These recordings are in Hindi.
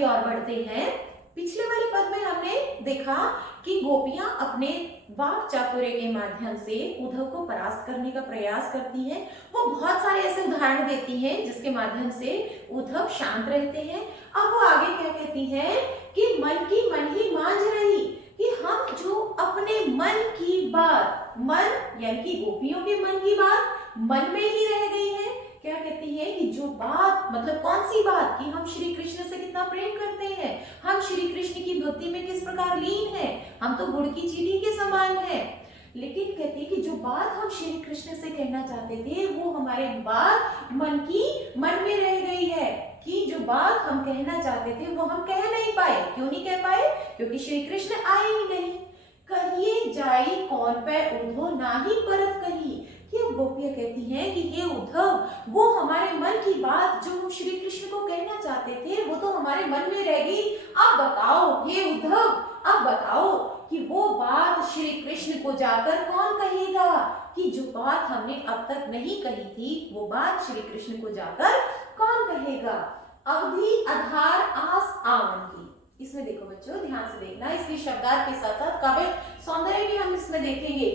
की ओर बढ़ते हैं। पिछले वाले पद में हमने देखा कि गोपियां अपने वाक चातुर्य के माध्यम से उद्धव को परास्त करने का प्रयास करती हैं। वो बहुत सारे ऐसे उदाहरण देती हैं जिसके माध्यम से उद्धव शांत रहते हैं। अब वो आगे क्या कहती हैं कि मन की मन ही मांझ रही, कि हम जो अपने मन की बात, मन यानी कि गोपियों के मन की बात मन में ही रह गई है। क्या कहती है कि जो बात, मतलब कौन सी बात, कि हम श्री कृष्ण से कितना प्रेम करते हैं, हम श्री कृष्ण की भक्ति में किस प्रकार लीन हैं, हम तो गुड़ की चीनी के समान हैं। लेकिन कहती है कि जो बात हम श्री कृष्ण से कहना चाहते थे वो हमारे बात मन में रह गई है, कि जो बात हम कहना चाहते थे वो हम कह नहीं पाए। क्यों नहीं कह पाए? क्योंकि श्री कृष्ण आए ही नहीं। कहिए जाई कौन पे उद्धव नाही परत कही। ये गोपियां कहती हैं कि हे उद्धव, वो हमारे मन की बात जो हम श्री कृष्ण को कहना चाहते थे वो तो हमारे मन में रह गई। अब बताओ हे उद्धव, अब बताओ कि वो बात श्री कृष्ण को जाकर कौन कहेगा, कि जो बात हमने अब तक नहीं कही थी वो बात श्री कृष्ण को जाकर कौन कहेगा। अवधि आधार आस आवन की, इसमें देखो बच्चों ध्यान से देखना, इसके शब्दार्थ के साथ साथ काव्य सौंदर्य भी हम इसमें देखेंगे।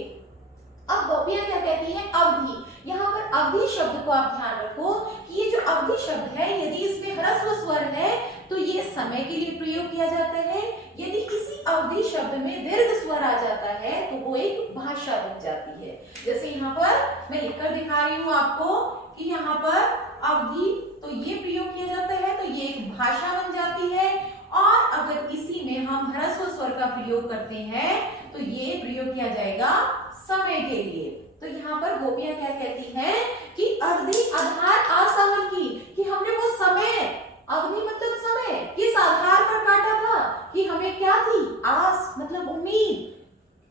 अब गोपियां क्या कहती हैं? अवधि। यहाँ पर अवधि शब्द को आप ध्यान रखो कि ये जो अवधि शब्द है, यदि इसमें ह्रस्व स्वर है तो ये समय के लिए प्रयोग किया जाता है। यदि किसी अवधि शब्द में दीर्घ स्वर आ जाता है तो वो एक भाषा बन जाती है। जैसे यहाँ पर मैं लिखकर दिखा रही हूँ आपको कि यहाँ पर अवधि, तो ये प्रयोग किया जाता है तो ये एक भाषा बन जाती है। और अगर इसी में हम ह्रस्व स्वर का प्रयोग करते हैं तो ये प्रयोग किया जाएगा समय के लिए। तो यहाँ पर गोपियां क्या कहती हैं कि अवधि आधार आसावन की, कि हमने वो समय, अवधि मतलब समय, किस आधार पर काटा था, कि हमें क्या थी? आस मतलब उम्मीद,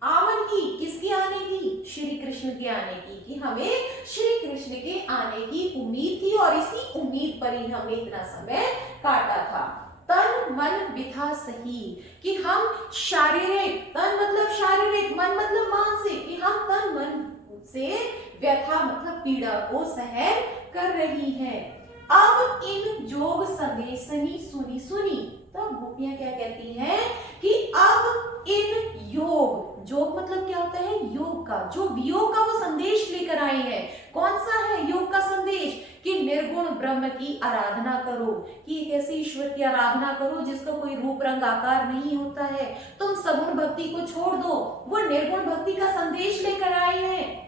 आवन की, किसके आने की? श्री कृष्ण के आने की, कि हमें श्री कृष्ण के आने की उम्मीद थी और इसी उम्मीद पर ही हमने इतना समय काटा था। तन मन विथा सही, कि हम शारीरिक, तन मतलब शारीरिक, मन मतलब मानसिक, कि हम तन मन से व्यथा मतलब पीड़ा को सहन कर रही हैं। अब इन जोग संदेशनी सुनी सुनी। तब गोपियां क्या कहती हैं कि अब इन योग, जोग मतलब क्या होता है? योग का, जो वियोग का वो संदेश लेकर आए हैं। कौन सा है योग का संदेश? कि निर्गुण ब्रह्म की आराधना करो, कि एक ऐसे ईश्वर की आराधना करो जिसका कोई रूप रंग आकार नहीं होता है। तुम सगुण भक्ति को छोड़ दो, वो निर्गुण भक्ति का संदेश लेकर आए हैं।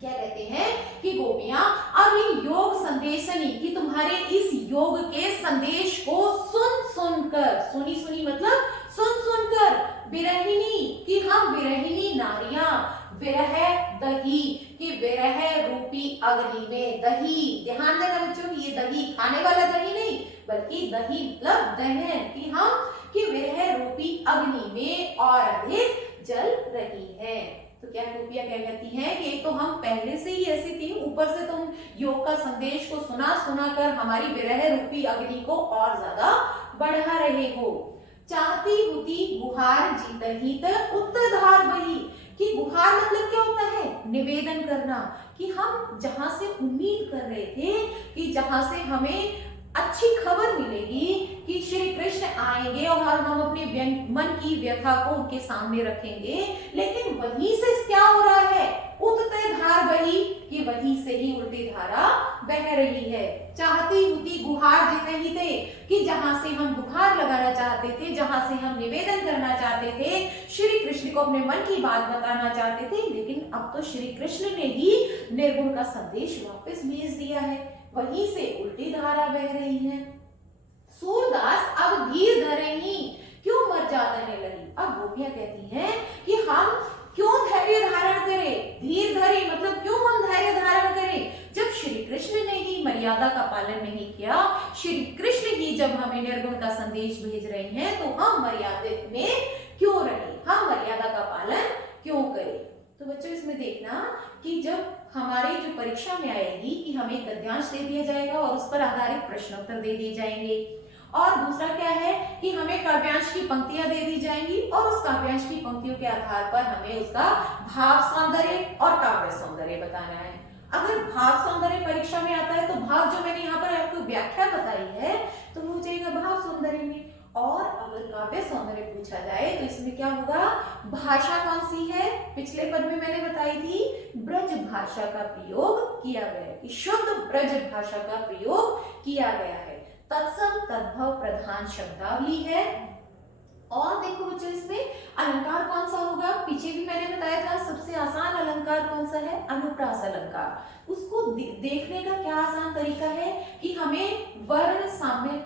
क्या कहते हैं कि गोपियां अब इन योग संदेशनी, कि तुम्हारे इस योग के संदेश को सुन सुनकर, सुनी सुनी मतलब सुन सुनकर, विरहिणी, कि हम विरहिणी नारियां, विरह दही, कि विरह रूपी अग्नि में दही, ध्यान देना बच्चों कि ये दही खाने वाला दही नहीं बल्कि दही मतलब दहन, कि हम कि विरह रूपी अग्नि में और अधिक जल रही है। तो क्या गोपियां क्या कहती हैं कि एक तो हम पहले से ही ऐसी थी, ऊपर से तुम योग का संदेश को सुना सुना कर हमारी विरह रूपी अग्नि को और ज्यादा बढ़ा रहे हो। चाहती हुती गुहार जीतहित उत्तरधार बही, कि गुहार मतलब क्या होता है? निवेदन करना, कि हम जहां से उम्मीद कर रहे थे कि जहां से हमें अच्छी खबर मिलेगी कि श्री कृष्ण आएंगे और हम अपने मन की व्यथा को उनके सामने रखेंगे, लेकिन वहीं से क्या हो रहा है? उतते धार बही, कि वहीं से ही उल्टी धारा बह रही है। चाहती हुती गुहार जितने ही थे, कि जहां से हम गुहार लगाना चाहते थे, जहां से हम निवेदन करना चाहते थे, श्री कृष्ण को अपने मन की बात बताना चाहते थे, लेकिन अब तो श्री कृष्ण ने ही निर्गुण का संदेश वापस भेज दिया है, वहीं से उल्टी धारा बह रही है। सूरदास अब धीर धरेंगी, क्यों मर जाने लगी। अब गोपियां कहती हैं कि हम क्यों धैर्य धारण करें, धीर धरे मतलब क्यों हम धैर्य धारण करें, जब श्री कृष्ण ने ही मर्यादा का पालन नहीं किया, श्री कृष्ण ही जब हमें निर्गुण का संदेश भेज रहे हैं तो हम मर्यादित में क्यों रहे, हम मर्यादा का पालन क्यों करें। तो बच्चों इसमें देखना कि जब हमारी जो परीक्षा में आएगी कि हमें गद्यांश दे दिया जाएगा और उस पर आधारित प्रश्नोत्तर दे दिए जाएंगे, और दूसरा क्या है कि हमें काव्यांश की पंक्तियां दे दी जाएंगी और उस काव्यांश की पंक्तियों के आधार पर हमें उसका भाव सौंदर्य और काव्य सौंदर्य बताना है। अगर भाव सौंदर्य परीक्षा में आता है तो भाव जो मैंने यहाँ पर आपको व्याख्या बताई है तो वो हो जाएगा भाव सौंदर्य में, सौंदर्य पूछा जाए तो इसमें क्या होगा, भाषा कौन सी है, पिछले पद में मैंने बताई थी ब्रज भाषा का प्रयोग किया गया है, कि शुद्ध ब्रज भाषा का प्रयोग किया गया है। तत्सम तद्भव प्रधान शब्दावली है। और देखो बच्चों इसमें अलंकार कौन सा होगा, पीछे भी मैंने बताया था सबसे आसान अलंकार कौन सा है, अनुप्रास अलंकार। उसको देखने का क्या आसान तरीका है कि हमें वर्ण साम्य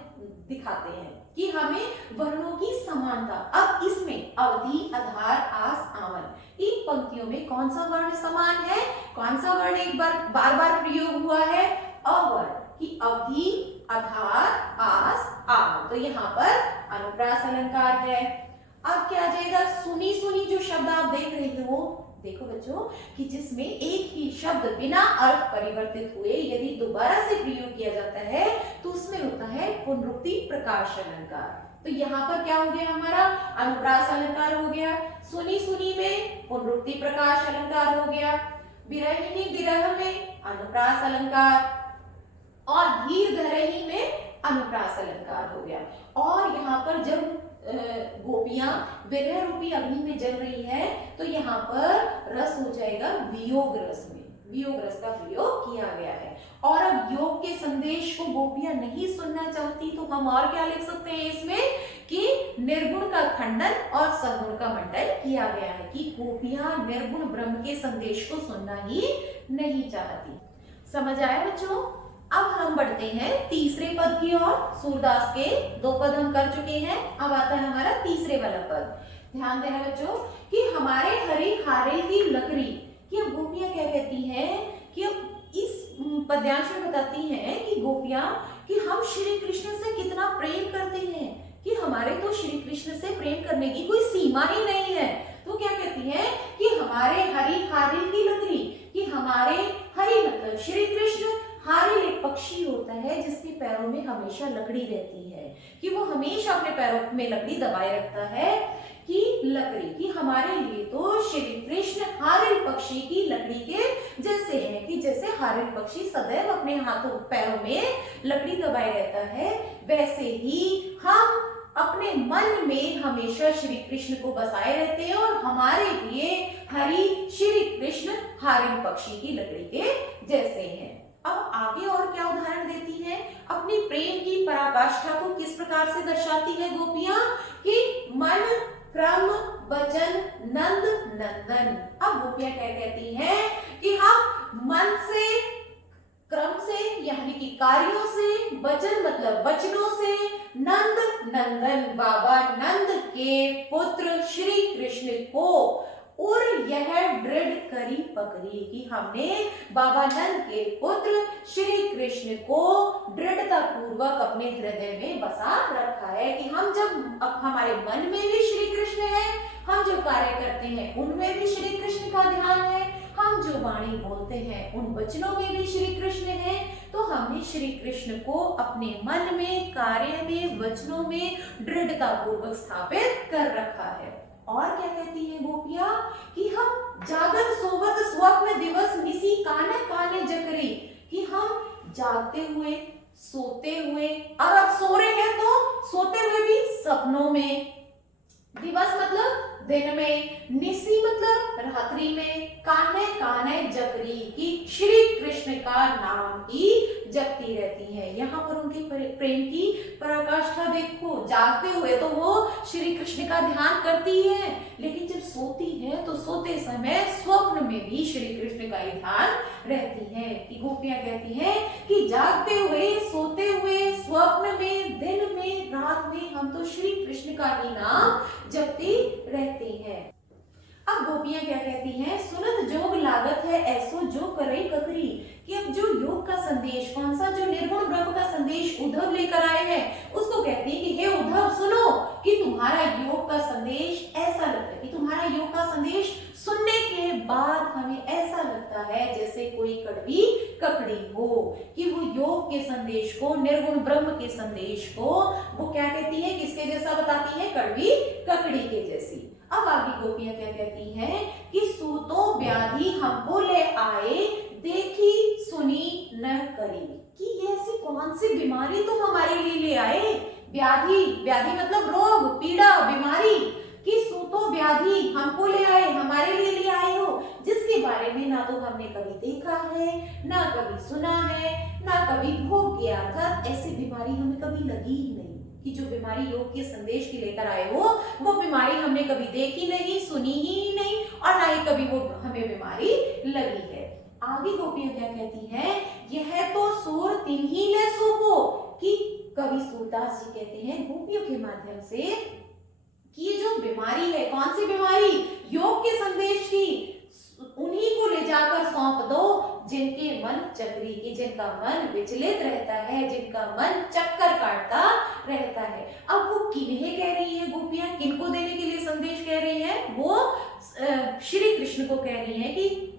दिखाते हैं, कि हमें वर्णों की समानता। अब इसमें अवधि, आधार, आस, आवन, इन पंक्तियों में कौन सा वर्ण समान है, कौन सा वर्ण एक बार बार प्रयोग हुआ है, अवर्ण, की अवधि, आधार, आस, आवन। तो यहाँ पर अनुप्रास अलंकार है। अब क्या आ जाएगा, सुनी सुनी जो शब्द आप देख रहे हो, देखो बच्चों कि जिसमें एक ही शब्द बिना अर्थ परिवर्तित हुए यदि दोबारा से प्रयोग किया जाता है तो उसमें होता है पुनरुक्ति प्रकाश अलंकार। तो यहाँ पर क्या हो गया, हमारा अनुप्रास अलंकार हो गया, सुनी सुनी में पुनरुक्ति प्रकाश अलंकार हो गया, विरहिणी विरह में अनुप्रास अलंकार, और धीर धरही में अनुप्रास अलंकार हो गया। और यहाँ पर जब गोपियां विरह रूपी अग्नि में जल रही है तो यहाँ पर रस हो जाएगा वियोग रस में, वियोग रस का प्रयोग किया गया है। और अब योग के संदेश को गोपियां नहीं सुनना चाहती तो हम और क्या लिख सकते हैं इसमें, कि निर्गुण का खंडन और सगुण का मंडन किया गया है, कि गोपियां निर्गुण ब्रह्म के संदेश को सुनना ही नहीं चाहती। समझ आया बच्चों। अब हम बढ़ते हैं तीसरे पद की ओर। सूरदास के 2 पद हम कर चुके हैं, अब आता है हमारा तीसरे वाला पद। ध्यान देना बच्चों कि हमारे हरी हारे की लकड़ी, कि अब गोपियां क्या कहती हैं, कि इस पद्यांश में बताती हैं कि गोपियां कि हम श्री कृष्ण से कितना प्रेम करते हैं, कि हमारे तो श्री कृष्ण से प्रेम करने की कोई सीमा ही नहीं है। तो क्या कहती हैं कि हमारे हरी हारिल की लकड़ी, कि हमारे हरी मतलब श्री कृष्ण, हारिल एक पक्षी होता है जिसके पैरों में हमेशा लकड़ी रहती है, कि वो हमेशा अपने पैरों में लकड़ी दबाए रखता है, कि लकड़ी, कि हमारे लिए तो श्री कृष्ण हारिल पक्षी की लकड़ी के जैसे हैं, कि जैसे हारिल पक्षी सदैव अपने हाथों पैरों में लकड़ी दबाए रहता है, वैसे ही हम अपने मन में हमेशा श्री कृष्ण को बसाए रहते हैं, और हमारे लिए हरि श्री कृष्ण हारिल पक्षी की लकड़ी के जैसे हैं। अब आगे और क्या उदाहरण देती हैं, अपनी प्रेम की पराकाष्ठा को किस प्रकार से दर्शाती है गोपियां, कि मन, क्रम, वचन, नंद, नंदन। अब गोपियां क्या कहती हैं कि हम मन से, क्रम से यानी कि कार्यों से, वचन मतलब वचनों से, नंद नंदन बाबा नंद के पुत्र श्री कृष्ण को और यह दृढ़ करी पकड़ी, कि हमने बाबा नंद के पुत्र श्री कृष्ण को दृढ़ता पूर्वक अपने हृदय में बसा रखा है, कि हम जब अब हमारे मन में भी श्री कृष्ण है, हम जो कार्य करते हैं उनमें भी श्री कृष्ण का ध्यान है, हम जो वाणी बोलते हैं उन वचनों में भी श्री कृष्ण है, तो हमने श्री कृष्ण को अपने मन में, कार्य में, वचनों में दृढ़ता पूर्वक स्थापित कर रखा है। और क्या कहती है गोपियां, कि हम जागत सोवत स्वप्न दिवस निसी काने काने जकरी, कि हम जागते हुए, सोते हुए, और अब सो रहे हैं तो सोते हुए भी सपनों में, दिवस मतलब दिन में, निसी मतलब रात्रि में, काने काने जकरी, की श्री कृष्ण का नाम ही जपती रहती है। यहाँ पर उनके प्रेम की पराकाष्ठा देखो, जागते हुए तो वो श्री कृष्ण का ध्यान करती है, लेकिन जब सोती है तो सोते समय स्वप्न में भी श्री कृष्ण का ही ध्यान रहती है। कि गोपियां कहती हैं कि जागते हुए, सोते हुए, स्वप्न में, दिन में, रात में हम तो श्री कृष्ण का ही नाम जपती रहती हैं। अब गोपियां क्या कहती हैं, सुनत जोग लागत है ऐसो जो करे ककरी, कि अब जो योग का संदेश, कौन सा, जो निर्गुण ब्रह्म का संदेश उद्धव लेकर आए हैं, उसको कहती है कि हे उद्धव सुनो, कि तुम्हारा योग का संदेश ऐसा लगता है, कि तुम्हारा योग का संदेश सुनने के बाद हमें ऐसा लगता है जैसे कोई कड़वी ककड़ी हो, कि वो योग के संदेश को, निर्गुण ब्रह्म के संदेश को वो क्या कहती है, किसके जैसा बताती है, कड़वी ककड़ी के जैसी। अब आगे गोपियां क्या कहती हैं, कि सूतो व्याधि हमको ले आए, देखी सुनी न करी, कि ये ऐसी कौन सी बीमारी तुम हमारे लिए ले आए, व्याधि, व्याधि मतलब रोग, पीड़ा, बीमारी, कि सूतो व्याधि हमको ले आए, हमारे लिए आए हो, जिसके बारे में ना तो हमने कभी देखा है, ना कभी सुना है, ना कभी भोग किया। अर्थात ऐसी बीमारी हमें कभी लगी ही नहीं कि जो बीमारी योग के संदेश की लेकर आए हो, वो बीमारी हमने कभी देखी नहीं, सुनी ही नहीं, और ना ही कभी वो हमें बीमारी लगी है। आगे गोपियां क्या कहती हैं, यह तो सूर तिन्ही ले सूपो, कि कवि सूरदास जी कहते हैं गोपियों के माध्यम से कि ये जो बीमारी है, कौन सी बीमारी, योग के संदेश की, उन्हीं को ले जाकर सौंप दो जिनके मन चक्री की, जिनका मन विचलित रहता है, जिनका मन चक्कर काटता रहता है। अब वो किन्हें कह रही है गोपियां, किनको देने के लिए संदेश कह रही हैं, वो श्री कृष्ण को कह रही हैं कि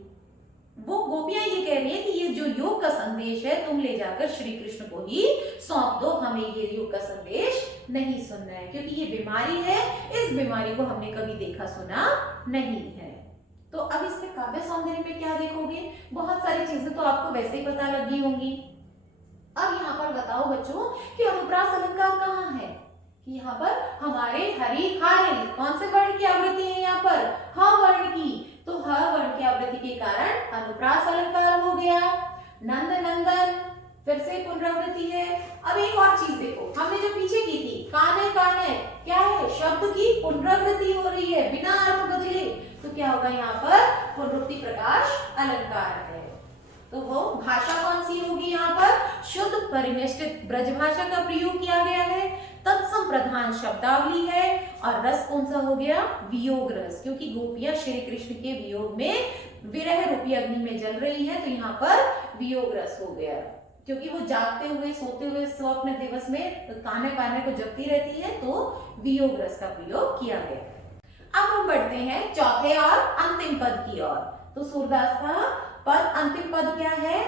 वो गोपियां ये कह रही है कि ये जो योग का संदेश है तुम ले जाकर श्री कृष्ण को ही सौंप दो, हमें ये योग का संदेश नहीं सुनना है, क्योंकि ये बीमारी है, इस बीमारी को हमने कभी देखा सुना नहीं है। तो अब इसमें काव्य सौंदर्य में क्या देखोगे, बहुत सारी चीजें तो आपको वैसे ही पता लगी होंगी। अब यहाँ पर बताओ बच्चों कि अनुप्रास अलंकार कहाँ है, कि यहाँ पर हमारे हरि हारिल कौन से वर्ण की आवृत्ति है, यहाँ पर ह वर्ण की, तो ह वर्ण की आवृत्ति के कारण अनुप्रास अलंकार हो गया। नंद नंदन फिर से पुनरावृत्ति है। अब एक और चीज देखो, हमने जो पीछे की थी काने काने, क्या है, शब्द की पुनरावृत्ति हो रही है बिना अर्थ बदले, तो क्या होगा, यहाँ पर पुनरुक्ति प्रकाश अलंकार है। तो वो भाषा कौन सी होगी, यहाँ पर शुद्ध परिनिष्ठित ब्रज भाषा का प्रयोग किया गया है, तत्सम प्रधान शब्दावली है, और रस कौन सा हो गया, वियोग रस, क्योंकि गोपियां श्री कृष्ण के वियोग में विरह रूपी अग्नि में जल रही है, तो यहाँ पर वियोग रस हो गया, क्योंकि वो जागते हुए सोते हुए स्वप्न दिवस में काने काने को जपती रहती है, तो वियोग रस का प्रयोग किया गया। अब हम बढ़ते हैं चौथे और अंतिम पद की ओर। तो सूरदास का पद, अंतिम पद क्या है,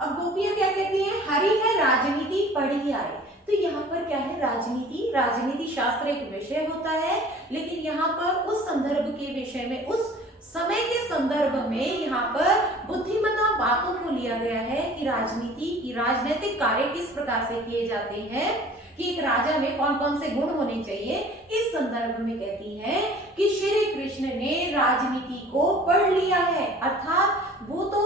अब गोपियां क्या कहती हैं, हरि है राजनीति पढ़ी आए, तो यहाँ पर क्या है, राजनीति, राजनीति शास्त्र एक विषय होता है, लेकिन यहाँ पर उस संदर्भ के विषय में, उस समय के संदर्भ में यहाँ पर बुद्धिमता बातों को लिया गया है कि राजनीति की, राजनीतिक कार्य किस प्रकार से किए जाते हैं, कि एक राजा में कौन कौन से गुण होने चाहिए, इस संदर्भ में कहती है कि श्री कृष्ण ने राजनीति को पढ़ लिया है, अर्थात वो तो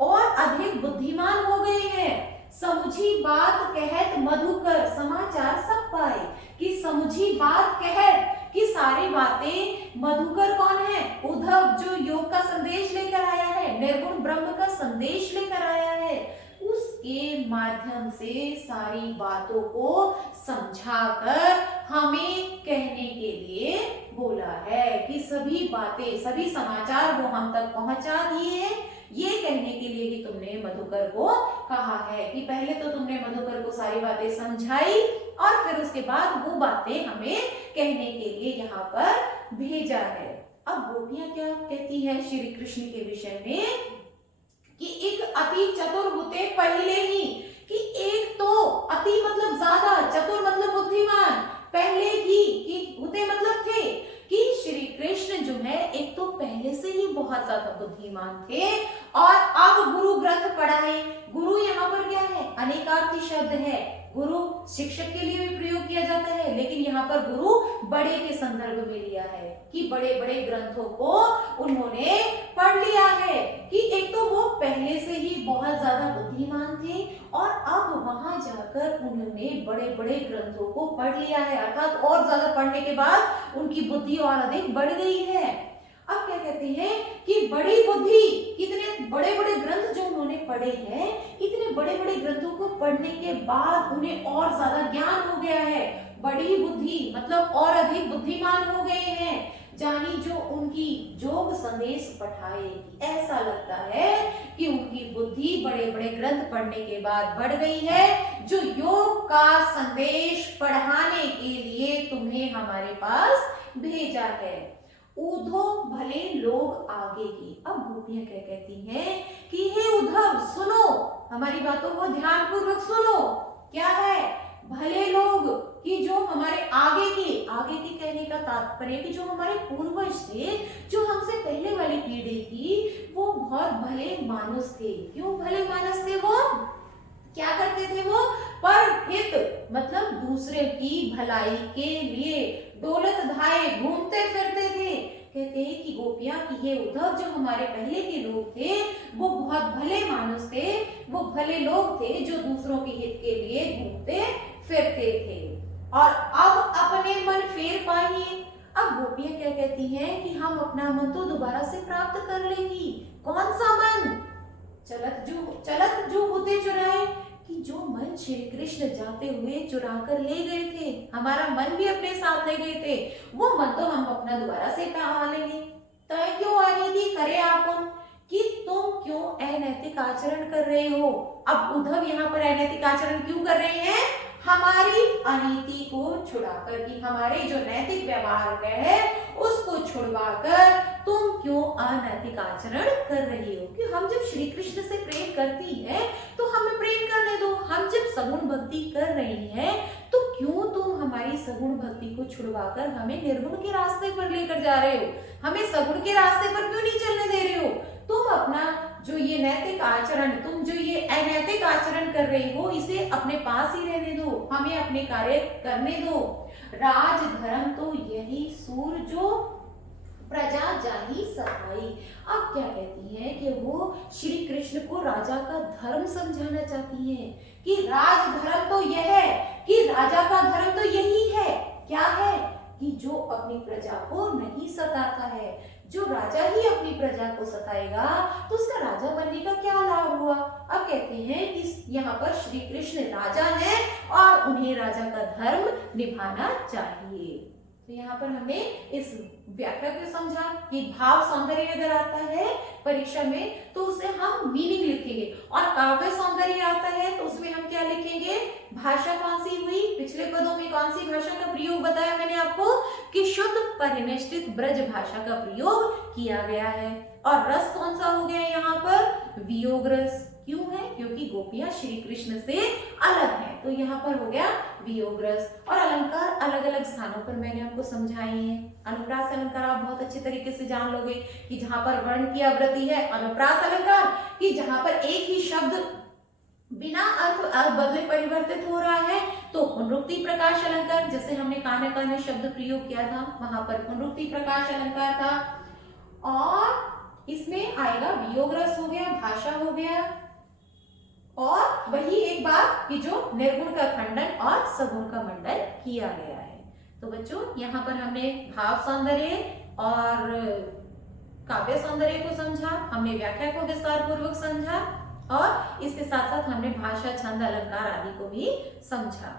और अधिक बुद्धिमान हो गए हैं। समुझी बात कहत मधुकर समाचार सब पाए, कि समुझी बात कहत, कि सारी बातें, मधुकर कौन है, उद्धव जो योग का संदेश लेकर आया है, निर्गुण ब्रह्म का संदेश लेकर आया है, उसके माध्यम से सारी बातों को समझाकर हमें कहने के लिए बोला है, कि सभी बातें, सभी समाचार वो हम तक पहुंचा दिए, ये कहने के लिए कि तुमने मधुकर को कहा है, कि पहले तो तुमने मधुकर को सारी बातें समझाई और फिर उसके बाद वो बातें हमें कहने के लिए यहाँ पर भेजा है। अब गोपियां क्या कहती है श्री कृष्ण के विषय में, कि एक अति चतुर होते पहले ही, कि एक तो अति मतलब ज्यादा, चतुर मतलब बुद्धिमान, पहले ही, कि होते मतलब थे, कि श्री कृष्ण जो है एक तो पहले से ही बहुत ज्यादा बुद्धिमान थे, और अब गुरु ग्रंथ पढ़ाए। गुरु यहाँ पर क्या है, अनेकार्थी शब्द है, गुरु शिक्षक के लिए भी प्रयोग किया जाता है, लेकिन यहाँ पर गुरु बड़े के संदर्भ में लिया है, कि बड़े बड़े ग्रंथों को उन्होंने पढ़ लिया है, कि एक तो वो पहले से ही बहुत ज्यादा बुद्धिमान थे, और अब वहां जाकर उन्होंने बड़े बड़े ग्रंथों को पढ़ लिया है, अर्थात और ज्यादा पढ़ने के बाद उनकी बुद्धि और अधिक बढ़ गई है। अब क्या कहते हैं कि बड़ी बुद्धि, कितने बड़े बड़े ग्रंथ जो उन्होंने पढ़े हैं, इतने बड़े बड़े ग्रंथों को पढ़ने के बाद उन्हें और ज्यादा ज्ञान हो गया है, बड़ी बुद्धि मतलब और अधिक बुद्धिमान हो गए हैं, जानी जो उनकी जोग संदेश पठाएगी। ऐसा लगता है कि उनकी बुद्धि बड़े बड़े ग्रंथ पढ़ने के बाद बढ़ गई है, जो योग का संदेश पढ़ाने के लिए तुम्हें हमारे पास भेजा है। उद्धव भले लोग आगे की। अब गोपियां क्या कहती हैं कि हे उद्धव सुनो, हमारी बातों को ध्यान पूर्वक सुनो, क्या है, भले लोग कि जो हमारे आगे की कहने का तात्पर्य कि जो हमारे पूर्वज थे, जो हमसे पहले वाली पीढ़ी थी, वो बहुत भले मानुस थे। क्यों भले मानुस थे? वो क्या करते थे? वो परहित मतलब दूसरे की भलाई के लिए दौलत धाए घूमते फिरते थे। कहते हैं कि गोपियां कि ये उद्धव जो हमारे पहले के लोग थे वो बहुत भले मानुस थे, वो भले लोग थे जो दूसरों के हित के लिए घूमते फिरते थे और अब अपने मन फेर पाइए। अब गोपियां क्या कहती हैं कि हम अपना मन तो दोबारा से प्राप्त कर लेंगी। कौन सा मन? चलत जो होते चुराए, कि जो मन श्री कृष्ण जाते हुए चुरा कर ले गए थे, हमारा मन भी अपने साथ ले गए थे, वो मन तो हम अपना दोबारा से पा लेंगे। तय क्यों अनीति करे आपन, कि तुम क्यों अनैतिक आचरण कर रहे हो। अब उद्धव यहाँ पर अनैतिक आचरण क्यों कर रहे हैं? हमारी अनीति को छुड़ाकर, कि हमारे जो नैतिक व्यवहार है उसको छुड़वाकर तुम क्यों अनैतिक आचरण कर रही हो। कि हम जब श्री कृष्ण से प्रेम करती है तो हमें प्रेम करने दो। हम जब सगुण भक्ति कर रही हैं तो क्यों तुम हमारी सगुण भक्ति को छुड़वाकर हमें निर्गुण के रास्ते पर लेकर जा रहे हो, हमें सगुण के रास्ते पर क्यों नहीं चलने दे रहे हो। तुम अपना जो ये नैतिक आचरण, तुम जो ये अनैतिक आचरण कर रही हो इसे अपने पास ही रहने दो, हमें अपने कार्य करने दो। राज धर्म तो यही सूर जो प्रजा जाही सहाई। अब क्या कहती हैं कि वो श्री कृष्ण को राजा का धर्म समझाना चाहती हैं कि राज धर्म तो यह है, कि राजा का धर्म तो यही है। क्या है? कि जो अपनी प्रजा को नहीं सताता है। जो राजा ही अपनी प्रजा को सताएगा तो उसका राजा बनने का क्या लाभ हुआ। अब कहते हैं कि यहाँ पर श्री कृष्ण राजा हैं और उन्हें राजा का धर्म निभाना चाहिए। तो यहाँ पर हमने इस व्याख्या को समझा कि भाव सौंदर्य अगर आता है परीक्षा में तो उसे हम मीनिंग लिखेंगे, और काव्य सौंदर्य आता है तो उसमें हम क्या लिखेंगे? भाषा कौन सी हुई, पिछले पदों में कौन सी भाषा का प्रयोग बताया मैंने आपको कि शुद्ध परिनिष्ठित ब्रज भाषा का प्रयोग किया गया है। और रस कौन सा हो गया यहाँ पर? वियोग रस। क्यों है? क्योंकि गोपियां श्री कृष्ण से अलग हैं, तो यहाँ पर हो गया वियोग रस। और अलंकार अलग अलग स्थानों पर मैंने आपको समझाए हैं। अनुप्रास अलंकार आप बहुत अच्छे तरीके से जान लोगे कि जहां पर वर्ण की आवृत्ति है अनुप्रास अलंकार, कि जहां पर एक ही शब्द बिना अर्थ बदले परिवर्तित हो रहा है तो पुनरुक्ति प्रकाश अलंकार, जैसे हमने कान्हे कान्हे शब्द प्रयोग किया था वहां पर पुनरुक्ति प्रकाश अलंकार था। और इसमें आएगा वियोग रस हो गया, भाषा हो गया, और वही एक बात कि जो निर्गुण का खंडन और सगुण का मंडन किया गया है। तो बच्चों यहाँ पर हमने भाव सौंदर्य और काव्य सौंदर्य को समझा, हमने व्याख्या को विस्तार पूर्वक समझा, और इसके साथ साथ हमने भाषा, छंद, अलंकार आदि को भी समझा।